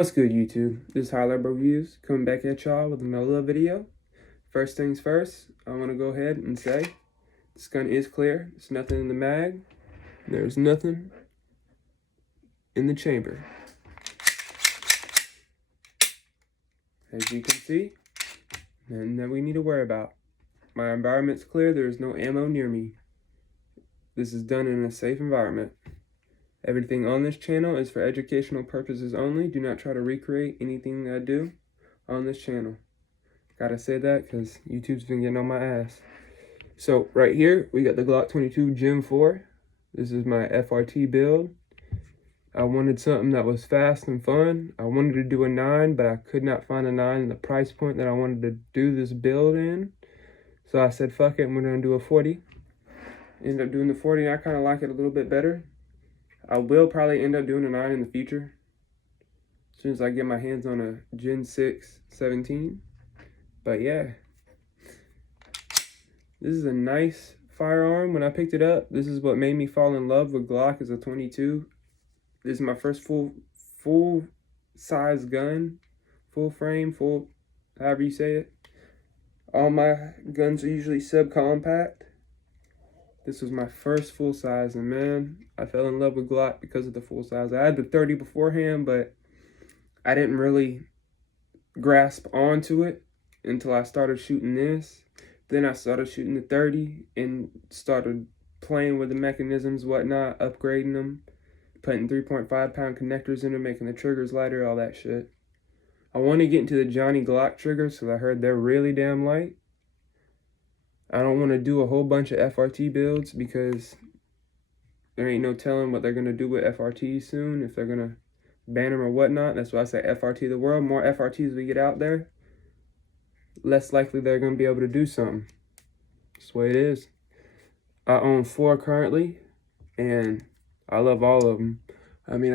What's good, YouTube? This is Highlight Reviews coming back at y'all with another video. First things first, I want to go ahead and say this gun is clear. There's nothing in the mag. There's nothing in the chamber. As you can see, nothing that we need to worry about. My environment's clear. There is no ammo near me. This is done in a safe environment. Everything on this channel is for educational purposes only. Do not try to recreate anything that I do on this channel. Gotta say that because YouTube's been getting on my ass. So right here, we got the Glock 22 Gen 4. This is my FRT build. I wanted something that was fast and fun. I wanted to do a 9, but I could not find a 9 in the price point that I wanted to do this build in. So I said, fuck it, we're gonna do a 40. Ended up doing the 40, and I kind of like it a little bit better. I will probably end up doing a 9 in the future, as soon as I get my hands on a Gen 6 17. But yeah, this is a nice firearm. When I picked it up, this is what made me fall in love with Glock as a 22. This is my first full size gun, full frame, full, however you say it. All my guns are usually subcompact. This was my first full size, and man, I fell in love with Glock because of the full size. I had the 30 beforehand, but I didn't really grasp onto it until I started shooting this. Then I started shooting the 30 and started playing with the mechanisms, whatnot, upgrading them, putting 3.5 pound connectors in them, making the triggers lighter, all that shit. I want to get into the Johnny Glock triggers because I heard they're really damn light. I don't want to do a whole bunch of FRT builds because there ain't no telling what they're going to do with FRT soon, if they're going to ban them or whatnot. That's why I say FRT the world. More FRTs we get out there, less likely they're going to be able to do something. That's the way it is. I own 4 currently, and I love all of them. I mean,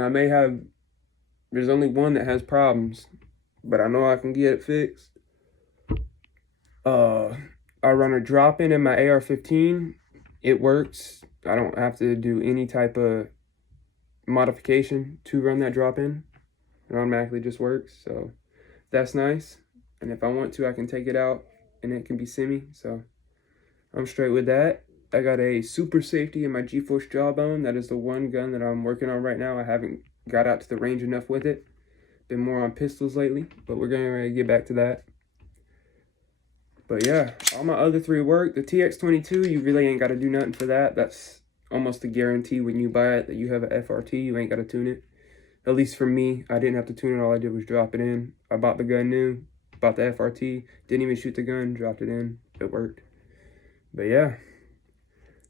there's only one that has problems, but I know I can get it fixed. I run a drop-in in my AR-15. It works. I don't have to do any type of modification to run that drop-in. It automatically just works, so that's nice. And if I want to, I can take it out and it can be semi, so I'm straight with that. I got a super safety in my G-Force Jawbone. That is the one gun that I'm working on right now. I haven't got out to the range enough with it. Been more on pistols lately, but we're gonna get back to that. But yeah, all my other 3 work. The TX22, you really ain't got to do nothing for that. That's almost a guarantee when you buy it that you have an FRT. You ain't got to tune it. At least for me, I didn't have to tune it. All I did was drop it in. I bought the gun new, bought the FRT, didn't even shoot the gun, dropped it in. It worked. But yeah,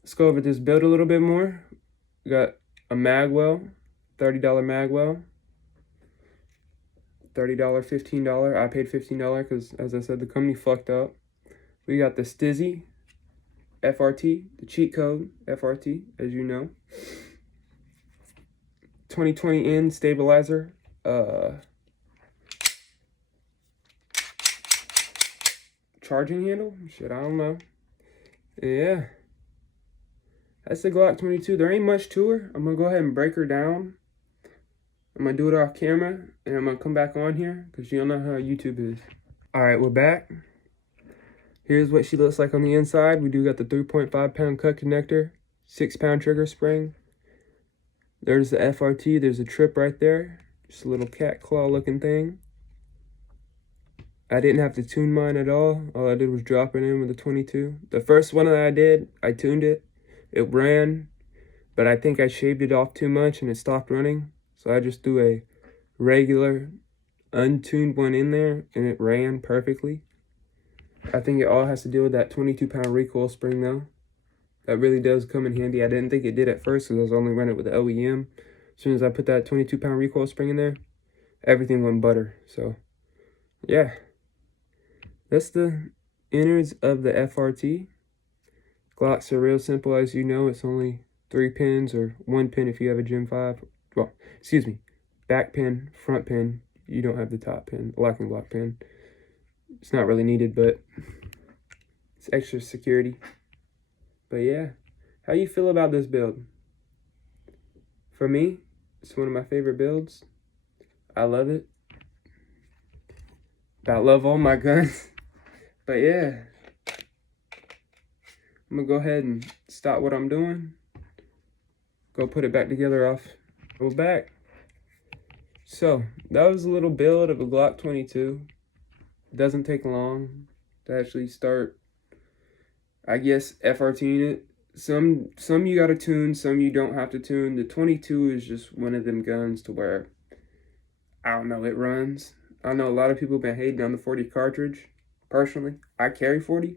let's go over this build a little bit more. We got a magwell, $30 magwell. $30, $15. I paid $15 because, as I said, the company fucked up. We got the Stizzy FRT, the cheat code FRT, as you know. 2020N stabilizer. Charging handle? Shit, I don't know. Yeah. That's the Glock 22. There ain't much to her. I'm going to go ahead and break her down. I'm going to do it off camera, and I'm going to come back on here because you don't know how YouTube is. All right, we're back. Here's what she looks like on the inside. We do got the 3.5 pound cut connector, 6 pound trigger spring. There's the FRT. There's a trip right there. Just a little cat claw looking thing. I didn't have to tune mine at all. All I did was drop it in with the 22. The first one that I did, I tuned it. It ran, but I think I shaved it off too much and it stopped running. So I just threw a regular untuned one in there and it ran perfectly. I think it all has to do with that 22 pound recoil spring though. That really does come in handy. I didn't think it did at first because I was only running it with the OEM. As soon as I put that 22 pound recoil spring in there, everything went butter. So yeah, that's the innards of the FRT. Glocks are real simple, as you know. It's only 3 pins or 1 pin if you have a Gen 5. Well, excuse me, back pin, front pin. You don't have the top pin, lock and block pin. It's not really needed, but it's extra security. But yeah, how you feel about this build? For me, it's one of my favorite builds. I love it. I love all my guns. But yeah, I'm gonna go ahead and stop what I'm doing. Go put it back together off. Go back. So that was a little build of a Glock 22. It doesn't take long to actually start, I guess, FRTing it. Some you gotta tune, some you don't have to tune. The 22 is just one of them guns to where, I don't know, it runs. I know a lot of people have been hating on the 40 cartridge. Personally, I carry 40.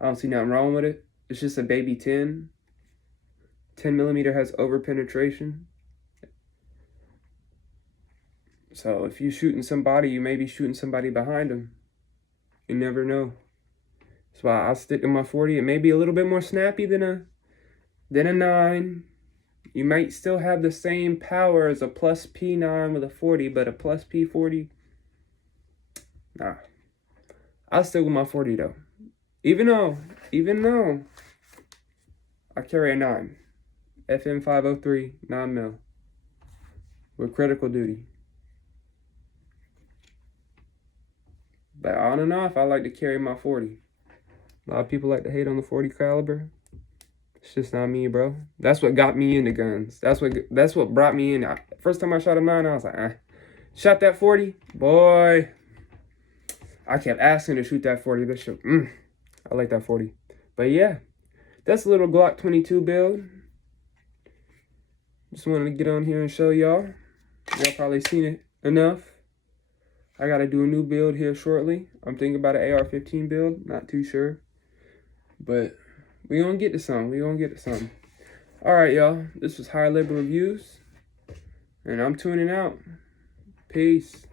I don't see nothing wrong with it. It's just a baby 10. 10 millimeter has over penetration. So if you're shooting somebody, you may be shooting somebody behind them. You never know. That's why I stick to my 40. It may be a little bit more snappy than a 9. You might still have the same power as a plus P9 with a 40, but a plus P40, nah. I'll stick with my 40 though. Even though I carry a 9. FM 503 9mm with critical duty. But on and off, I like to carry my 40. A lot of people like to hate on the 40 caliber. It's just not me, bro. That's what got me into guns. That's what brought me in. First time I shot a 9, I was like, Shot that 40, boy. I kept asking to shoot that 40. This shit, I like that 40. But yeah, that's a little Glock 22 build. Just wanted to get on here and show y'all. Y'all probably seen it enough. I gotta do a new build here shortly. I'm thinking about an AR-15 build. Not too sure. But we gonna get to something. Alright, y'all. This was High Level Reviews. And I'm tuning out. Peace.